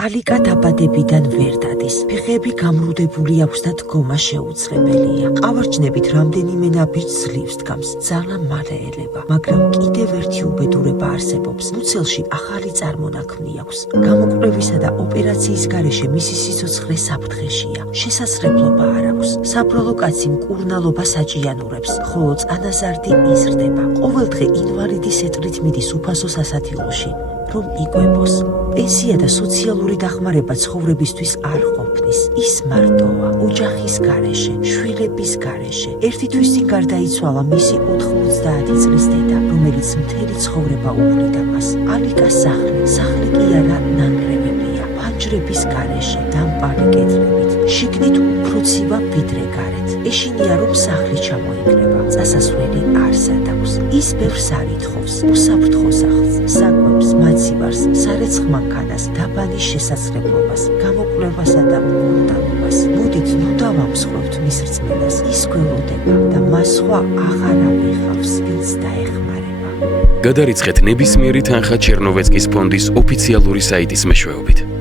ალიკა დაბადებიდან ვერ დადის. ფეხები გამრუდებული აქვს და დგომა შეუძლებელია. ყავარჯნებით რამდენიმე ნაბიჯს ძლივს დგამს, ძალა მალე ელება, მაგრამ კიდევ ერთი უბედურება არსებობს. მუცელში ახალი წარმონაქმნი აქვს. გამოკვლევისა და ოპერაციის გარეშე მისი სიცოცხლე საფრთხეშია. შესაძლებლობა არ აქვს. საბრალო კაცი მკურნალობას აჭიანურებს, ხოლო წანაზარდი იზრდება. ყოველდღე ინვალიდის ეტლით მიდის უფასო სასათილოში, რომ იკვებოს. პენსია და სოციალური დახმარება ცხოვრებისთვის არ ყოფნის. ის მარტოა, ოჯახის გარეშე, შვილების გარეშე. ერთი თვის წინ გარდაიცვალა მისი 90 წლის დედა, რომელიც მთელი ცხოვრება უვლიდა მას. ალიკას სახლი კი არა ნანგრევებია, ფანჯრების გარეშე, დამპალი კედლებით, შიგნით უფრო ცივა ვიდრე გარეთ. ეშინია რომ სახლი ჩამოიკრება, წასასვლელი არსად აქვს. ის ბევრს არ ითხოვს, უსაფრთხო სახლს, საკვებს, მაცივარს, სარეცხმანქანას, დაბალი შესაძლებლობას, გამოკვლევასა და მკურნალობას. მოდით ნუ დავამსხვრევთ მის რწმენას, ის გველოდება და მას სხვა აღარავე ხავს, ვინც დაეხმარება. გადარიცხეთ ნებისმიერი თანხა ჩერნოვეცკის ფონდის ოფიციალური საიტის მეშვეობით.